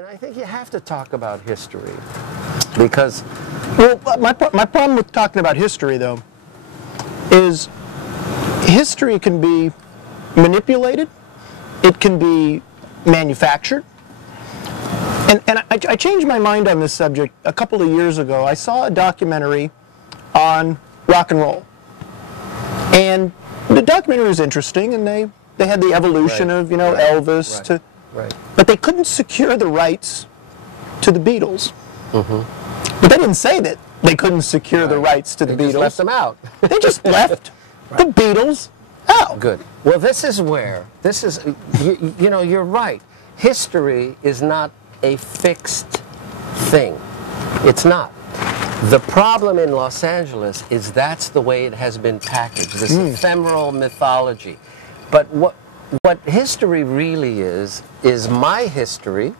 And I think you have to talk about history because... Well, my problem with talking about history, though, is history can be manipulated, it can be manufactured. And I changed my mind on this subject a couple of years ago. I saw a documentary on rock and roll. And the documentary was interesting, and they had the evolution of, Elvis to... Right. But they couldn't secure the rights to the Beatles. But they didn't say that they couldn't secure the rights to the Beatles. They just left them out. They just left the Beatles out. Good. Well, this is, you're right. History is not a fixed thing. It's not. The problem in Los Angeles is that's the way it has been packaged, this ephemeral mythology. But what history really is my history,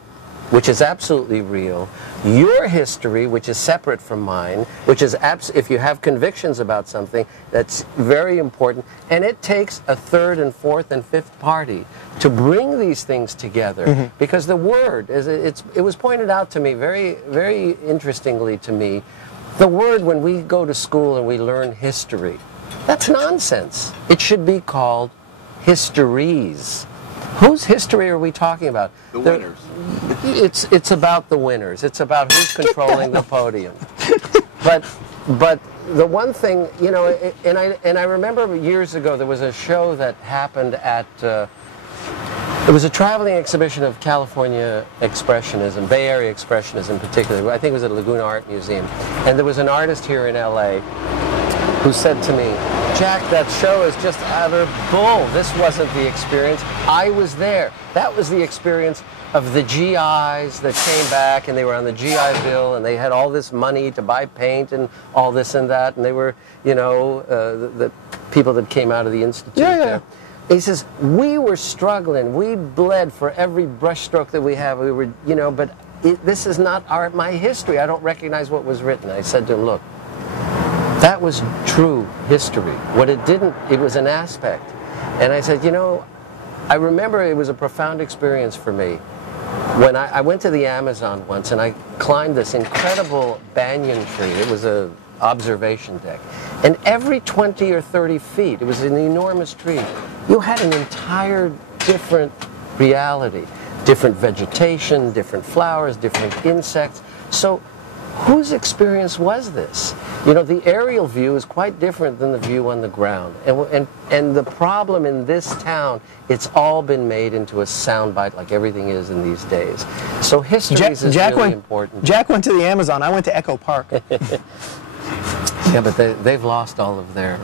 which is absolutely real, your history, which is separate from mine, which is, if you have convictions about something, that's very important, and it takes a third and fourth and fifth party to bring these things together, because the word, it was pointed out to me very, very interestingly to me, the word when we go to school and we learn history, that's nonsense. It should be called histories. Whose history are we talking about? The winners. It's about the winners. It's about who's controlling the podium. But the one thing, and I remember years ago there was a show that happened at it was a traveling exhibition of California Expressionism, Bay Area Expressionism particularly. I think it was at Laguna Art Museum. And there was an artist here in LA who said to me, Jack, that show is just utter bull. This wasn't the experience. I was there. That was the experience of the GIs that came back, and they were on the GI Bill, and they had all this money to buy paint and all this and that, and they were, the people that came out of the Institute there. He says, we were struggling. We bled for every brushstroke that we have. We were, but this is not my history. I don't recognize what was written. I said to him, look, that was true history. What it didn't, it was an aspect. And I said, I remember it was a profound experience for me when I went to the Amazon once and I climbed this incredible banyan tree. It was an observation deck. And every 20 or 30 feet, it was an enormous tree, you had an entire different reality. Different vegetation, different flowers, different insects. So whose experience was this? The aerial view is quite different than the view on the ground. And the problem in this town, it's all been made into a soundbite like everything is in these days. So history is really important. Jack went to the Amazon. I went to Echo Park. Yeah, but they've lost all of their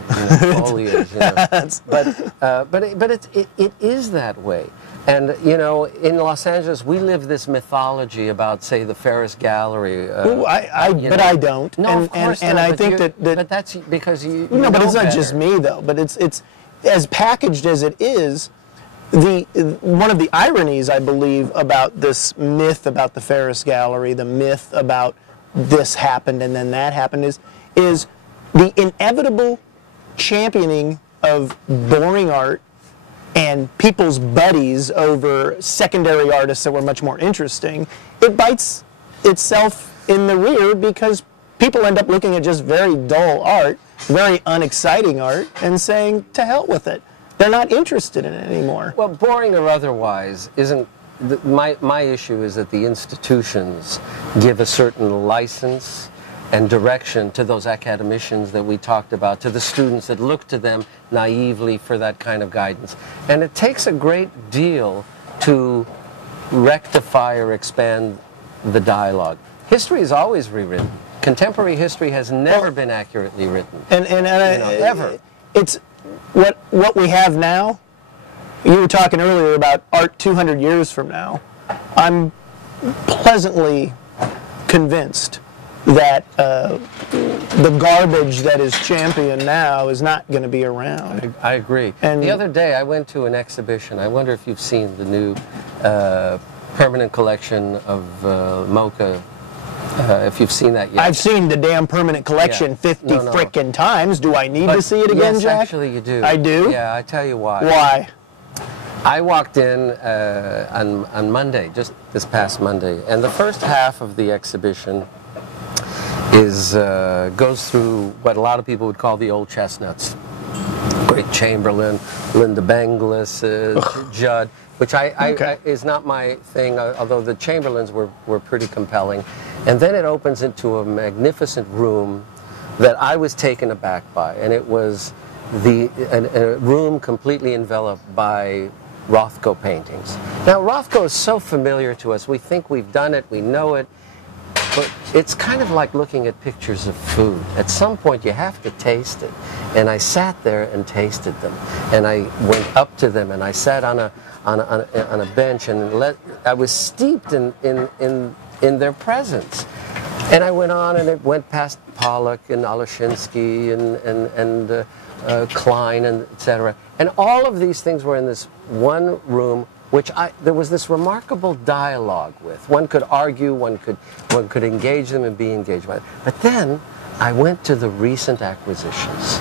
foliage. But it is that way. And, in Los Angeles, we live this mythology about, say, the Ferris Gallery. But I don't. No, of course not. I think that... But that's because you No, but it's not better. just me, though. But it's as packaged as it is, one of the ironies, I believe, about this myth about the Ferris Gallery, the myth about this happened and then that happened, is the inevitable championing of boring art and people's buddies over secondary artists that were much more interesting. It bites itself in the rear because people end up looking at just very dull art, very unexciting art, and saying, to hell with it. They're not interested in it anymore. Well, boring or otherwise isn't... My issue is that the institutions give a certain license and direction to those academicians that we talked about, to the students that look to them naively for that kind of guidance. And it takes a great deal to rectify or expand the dialogue. History is always rewritten. Contemporary history has never been accurately written. Ever. It's what we have now. You were talking earlier about art 200 years from now. I'm pleasantly convinced that the garbage that is championed now is not going to be around. I agree. And the other day I went to an exhibition. I wonder if you've seen the new permanent collection of MoCA, if you've seen that yet. I've seen the damn permanent collection 50 frickin' times. Do I need to see it again, yes, Jack? Actually you do. I do? Yeah, I tell you why. Why? I walked in on Monday, just this past Monday, and the first half of the exhibition goes through what a lot of people would call the old chestnuts. Great Chamberlain, Linda Benglis, Judd, which I is not my thing, although the Chamberlains were pretty compelling. And then it opens into a magnificent room that I was taken aback by, and it was a room completely enveloped by Rothko paintings. Now, Rothko is so familiar to us. We think we've done it, we know it, but it's kind of like looking at pictures of food. At some point, you have to taste it. And I sat there and tasted them, and I went up to them, and I sat on a bench, and I was steeped in their presence. And I went on, and it went past Pollock and Olashinsky and Klein, and etc. And all of these things were in this one room, which there was this remarkable dialogue with. One could argue, one could engage them and be engaged by it. But then I went to the recent acquisitions.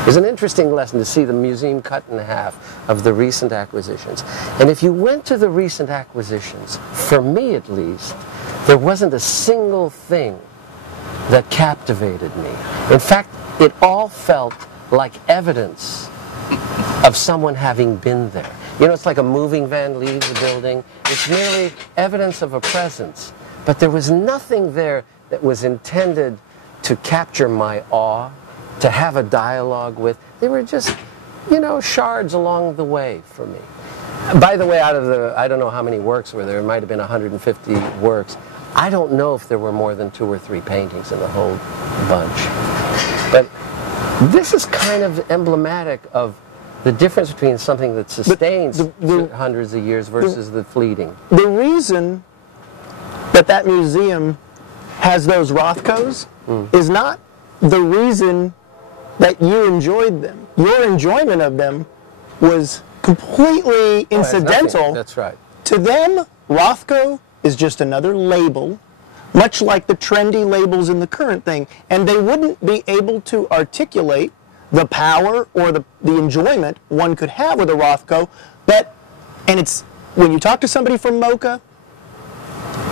It was an interesting lesson to see the museum cut in half of the recent acquisitions. And if you went to the recent acquisitions, for me at least, there wasn't a single thing that captivated me. In fact, it all felt like evidence of someone having been there. You know, it's like a moving van leaves a building. It's merely evidence of a presence. But there was nothing there that was intended to capture my awe, to have a dialogue with. They were just, you know, shards along the way for me. By the way, out of the, I don't know how many works were there. It might have been 150 works. I don't know if there were more than 2 or 3 paintings in the whole bunch. But this is kind of emblematic of the difference between something that sustains hundreds of years versus the fleeting. The reason that museum has those Rothkos is not the reason that you enjoyed them. Your enjoyment of them was completely incidental. That's right. To them, Rothko is just another label, much like the trendy labels in the current thing, and they wouldn't be able to articulate the power or the enjoyment one could have with a Rothko. And it's, when you talk to somebody from MoCA,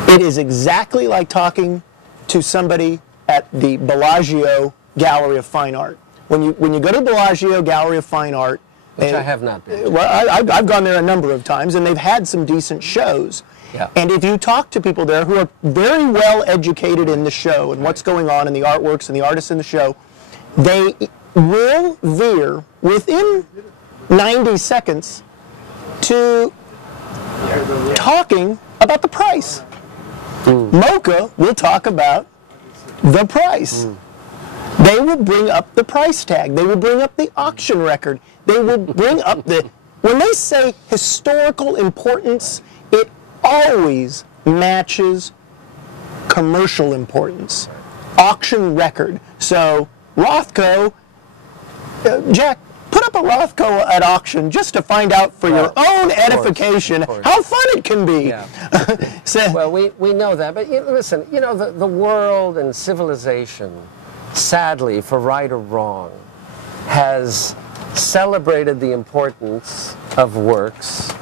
it is exactly like talking to somebody at the Bellagio Gallery of Fine Art. When you go to the Bellagio Gallery of Fine Art, which I have not been to. Well, I've gone there a number of times, and they've had some decent shows. Yeah. And if you talk to people there who are very well educated in the show and what's going on in the artworks and the artists in the show, they will veer within 90 seconds to talking about the price. MoCA will talk about the price. They will bring up the price tag. They will bring up the auction record. They will bring up when they say historical importance, it always matches commercial importance. Auction record. So Rothko, Jack, put up a Rothko at auction just to find out for your own edification how fun it can be. Yeah. Well, we know that, but listen, you know, the world and civilization, sadly, for right or wrong, has celebrated the importance of works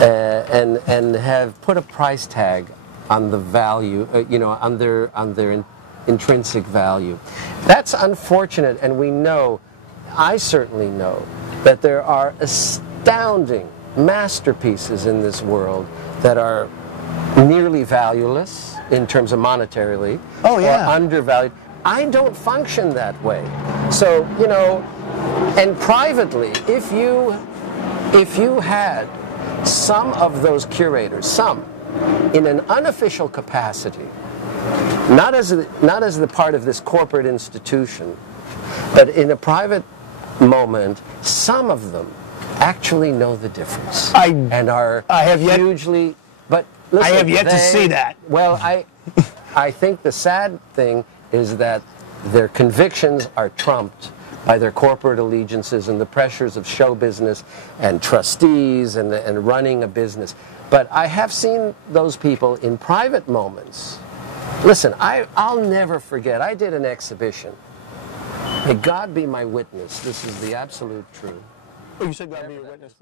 and have put a price tag on the value, you know, on their intrinsic value. That's unfortunate, and we know, I certainly know, that there are astounding masterpieces in this world that are nearly valueless in terms of monetarily, or undervalued. I don't function that way. So, you know, and privately, if you had some of those curators, some, in an unofficial capacity, not as the part of this corporate institution, but in a private moment, some of them actually know the difference and are hugely. But listen, I have yet to see that. Well, I think the sad thing is that their convictions are trumped by their corporate allegiances and the pressures of show business and trustees and running a business. But I have seen those people in private moments. Listen, I'll never forget, I did an exhibition. May God be my witness, this is the absolute truth. Oh, you said God be your witness.